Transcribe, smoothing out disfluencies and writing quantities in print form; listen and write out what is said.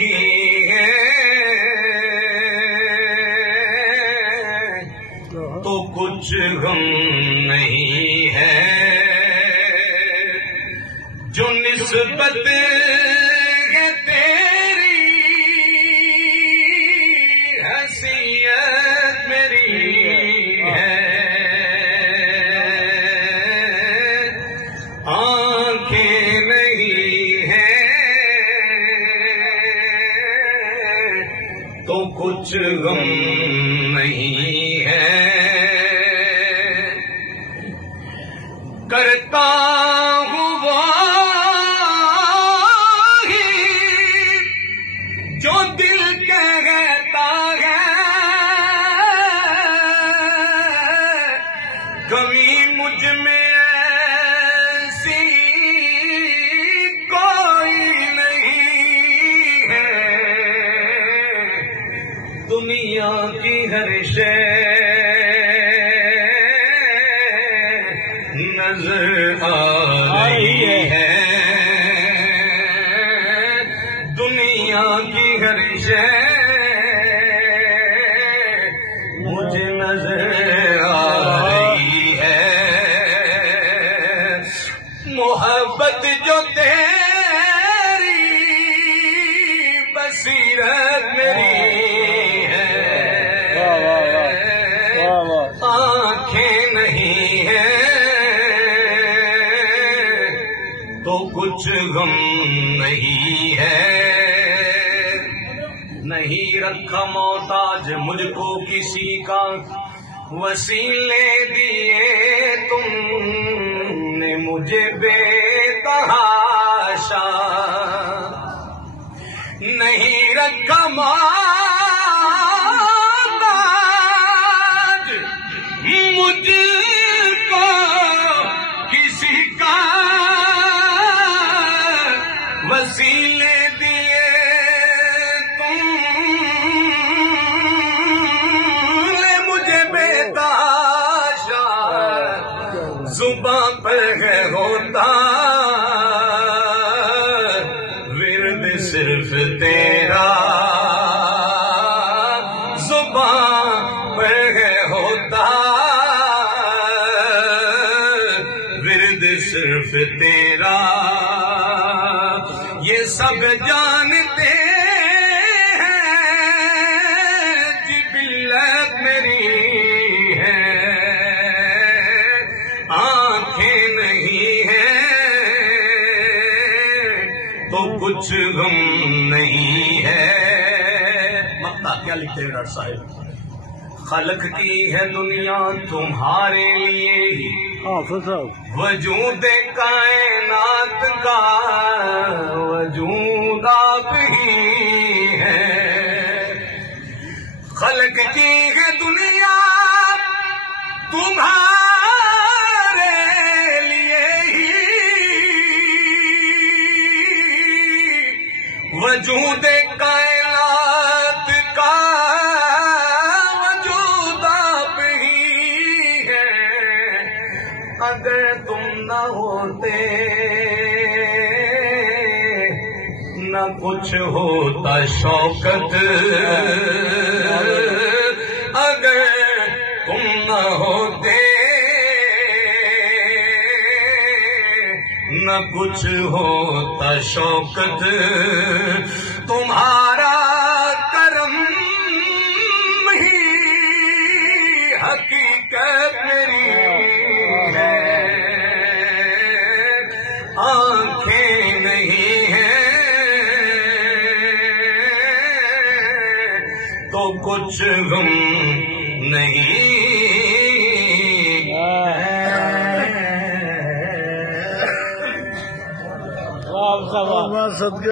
नहीं है तो कुछ गम नहीं है। जो निस्बत है तेरी हसीयत मेरी है। आंखें नहीं है तो कुछ गम नहीं है। करता हूँ वो ही जो दिल कहता है। कमी मुझ में ऐसी कोई नहीं है। दुनिया की हर शय नजर आ रही है। दुनिया की हर शय मुझे नजर आ रही है। मोहब्बत जो तेरी बसीरत मेरी है। आंखें नहीं है तो कुछ गम नहीं है। नहीं रखा मोहताज मुझको किसी का, वसीले दिए तुमने मुझे बेतहाशा। नहीं रखा मोहताज मुझको किसी का, वसीले दिए तुमने मुझे बेताशा। जुबां पर है होता विर्द सिर्फ तेरा। जुबां पर है होता विर्द सिर्फ तेरा। ये सब जानते हैं जिबिल्लत मेरी है। आंखें नहीं है तो कुछ गम नहीं है। मक्ता क्या लिखते हैं डॉक्टर साहब? खलक की है दुनिया तुम्हारे लिए ही, वजूद कायनात का वजूद आप ही है। खलक की है दुनिया तुम्हारे लिए ही, वजूद कायनात का वजूद आप ही है। अगर तुम न होते न कुछ होता शौकत। अगर तुम न होते न कुछ होता शौकत। तुम्हारा करम ही हकीकत मेरी है। आंखें नहीं है तो कुछ गम नहीं है।